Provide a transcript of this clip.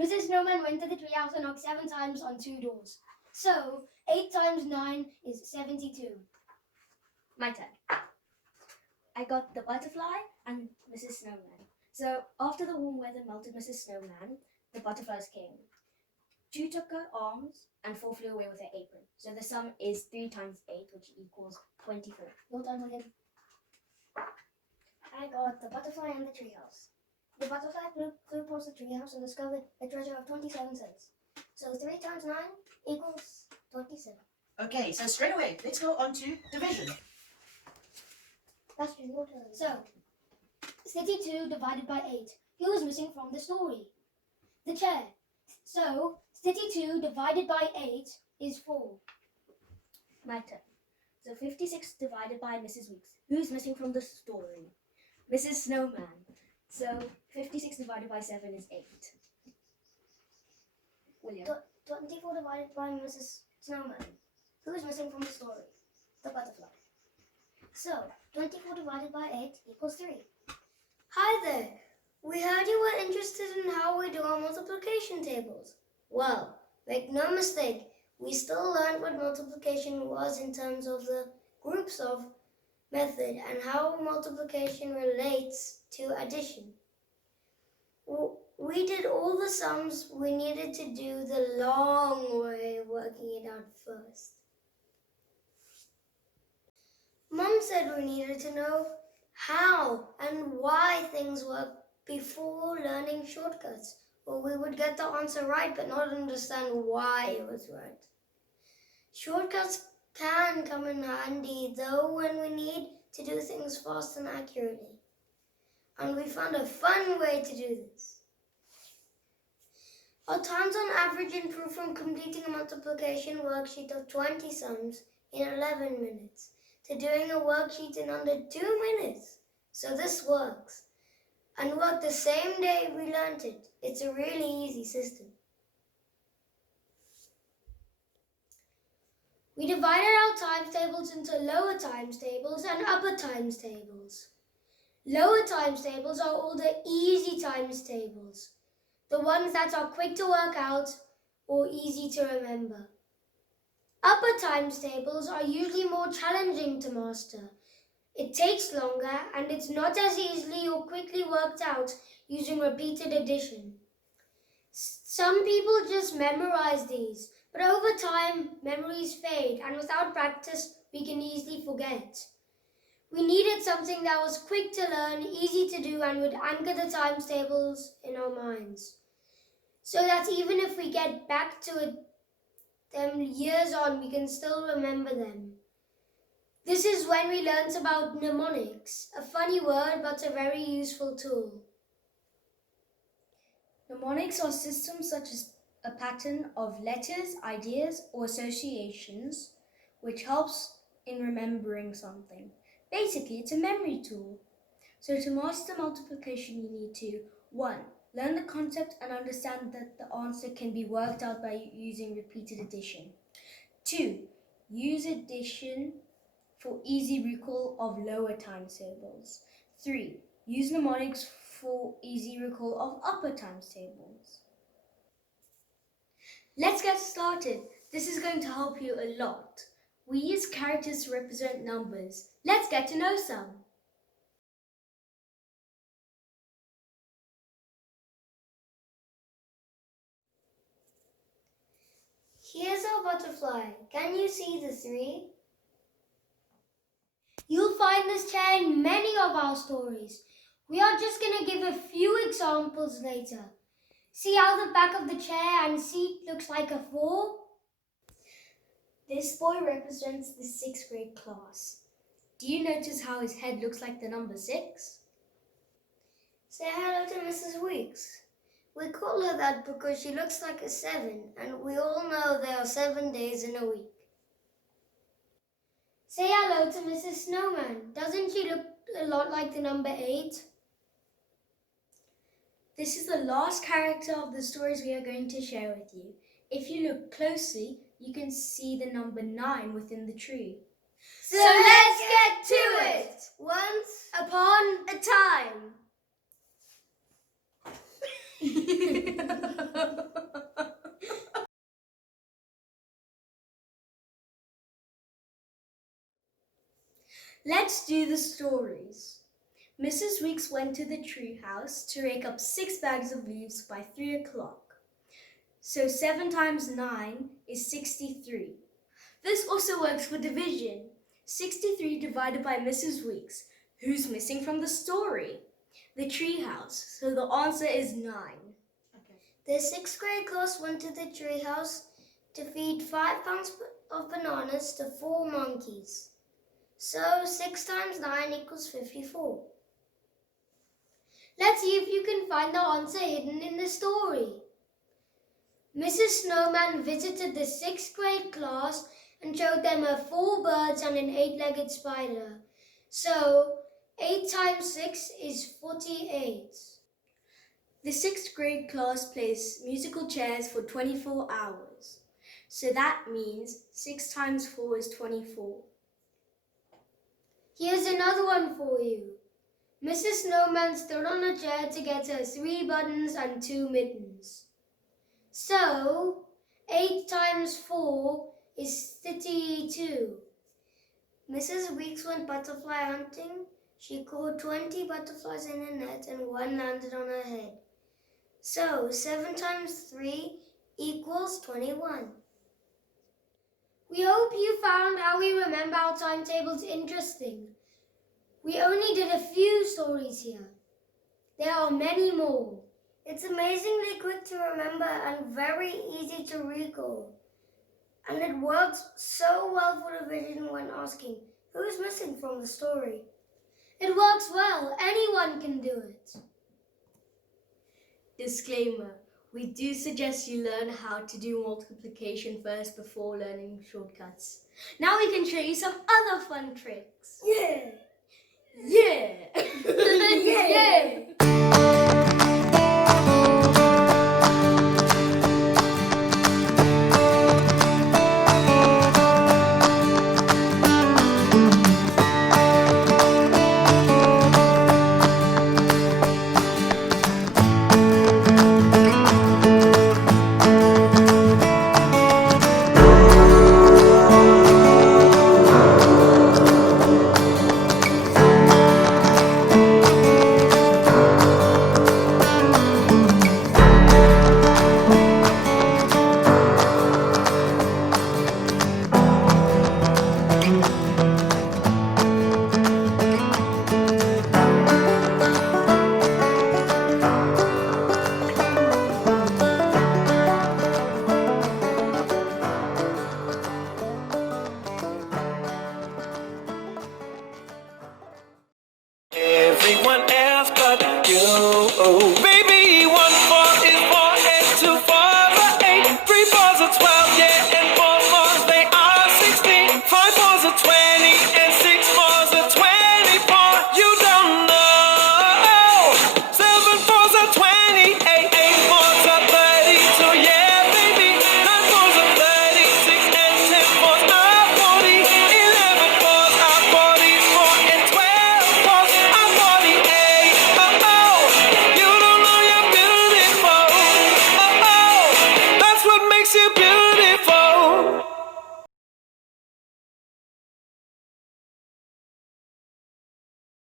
Mrs. Snowman went to the treehouse and knocked 7 times on 2 doors. So, 8 times 9 is 72. My turn. I got the butterfly and Mrs. Snowman. So, after the warm weather melted Mrs. Snowman, the butterflies came. 2 took her arms and 4 flew away with her apron. So the sum is 3 times 8, which equals 24. Your turn again. I got the butterfly and the treehouse. The butterfly flew past the treehouse and discovered a treasure of 27 cents. So 3 times 9 equals 27. Okay, so straight away, let's go on to division. That's your turn. So, 32 divided by 8. Who is missing from the story? The chair. So, 32 divided by 8 is 4. My turn. So 56 divided by Mrs. Weeks. Who's missing from the story? Mrs. Snowman. So 56 divided by 7 is 8. William. 24 divided by Mrs. Snowman. Who is missing from the story? The butterfly. So, 24 divided by 8 equals 3. Hi there. We heard you were interested in how we do our multiplication tables. Well, make no mistake, we still learned what multiplication was in terms of the groups of method and how multiplication relates to addition. We did all the sums we needed to do the long way of working it out first. Mum said we needed to know how and why things work before learning shortcuts, or we would get the answer right but not understand why it was right. Shortcuts can come in handy though when we need to do things fast and accurately. And we found a fun way to do this. Our times on average improve from completing a multiplication worksheet of 20 sums in 11 minutes to doing a worksheet in under 2 minutes. So this works. And worked the same day we learnt it. It's a really easy system. We divided our times tables into lower times tables and upper times tables. Lower times tables are all the easy times tables, the ones that are quick to work out or easy to remember. Upper times tables are usually more challenging to master. It takes longer and it's not as easily or quickly worked out using repeated addition. Some people just memorize these, but over time memories fade and without practice we can easily forget. We needed something that was quick to learn, easy to do and would anchor the times tables in our minds, so that even if we get back to them years on, we can still remember them. This is when we learnt about mnemonics, a funny word but a very useful tool. Mnemonics are systems such as a pattern of letters, ideas, or associations, which helps in remembering something. Basically, it's a memory tool. So to master multiplication, you need to 1. Learn the concept and understand that the answer can be worked out by using repeated addition. 2. Use addition for easy recall of lower times tables. 3. Use mnemonics for easy recall of upper times tables. Let's get started. This is going to help you a lot. We use characters to represent numbers. Let's get to know some. Here's our butterfly. Can you see the 3? You'll find this chair in many of our stories. We are just going to give a few examples later. See how the back of the chair and seat looks like a 4? This boy represents the 6th grade class. Do you notice how his head looks like the number 6? Say hello to Mrs. Weeks. We call her that because she looks like a 7, and we all know there are 7 days in a week. Say hello to Mrs. Snowman. Doesn't she look a lot like the number 8? This is the last character of the stories we are going to share with you. If you look closely, you can see the number 9 within the tree. So let's get to it! Once upon a time. Let's do the stories. Mrs. Weeks went to the tree house to rake up 6 bags of leaves by 3 o'clock. So 7 times 9 is 63. This also works for division. 63 divided by Mrs. Weeks. Who's missing from the story? The tree house. So the answer is 9. The 6th grade class went to the treehouse to feed 5 pounds of bananas to 4 monkeys. So 6 times 9 equals 54. Let's see if you can find the answer hidden in the story. Mrs. Snowman visited the 6th grade class and showed them her 4 birds and an 8-legged spider. So 8 times 6 is 48. The 6th grade class plays musical chairs for 24 hours. So that means 6 times 4 is 24. Here's another one for you. Mrs. Snowman stood on a chair to get her 3 buttons and 2 mittens. So 8 times 4 is 32. Mrs. Weeks went butterfly hunting. She caught 20 butterflies in a net and 1 landed on her head. So 7 times 3 equals 21. We hope you found how we remember our timetables interesting. We only did a few stories here. There are many more. It's amazingly quick to remember and very easy to recall. And it works so well for division when asking, who's missing from the story? It works well. Anyone can do it. Disclaimer. We do suggest you learn how to do multiplication first before learning shortcuts. Now we can show you some other fun tricks. Yeah! Yeah! Yeah!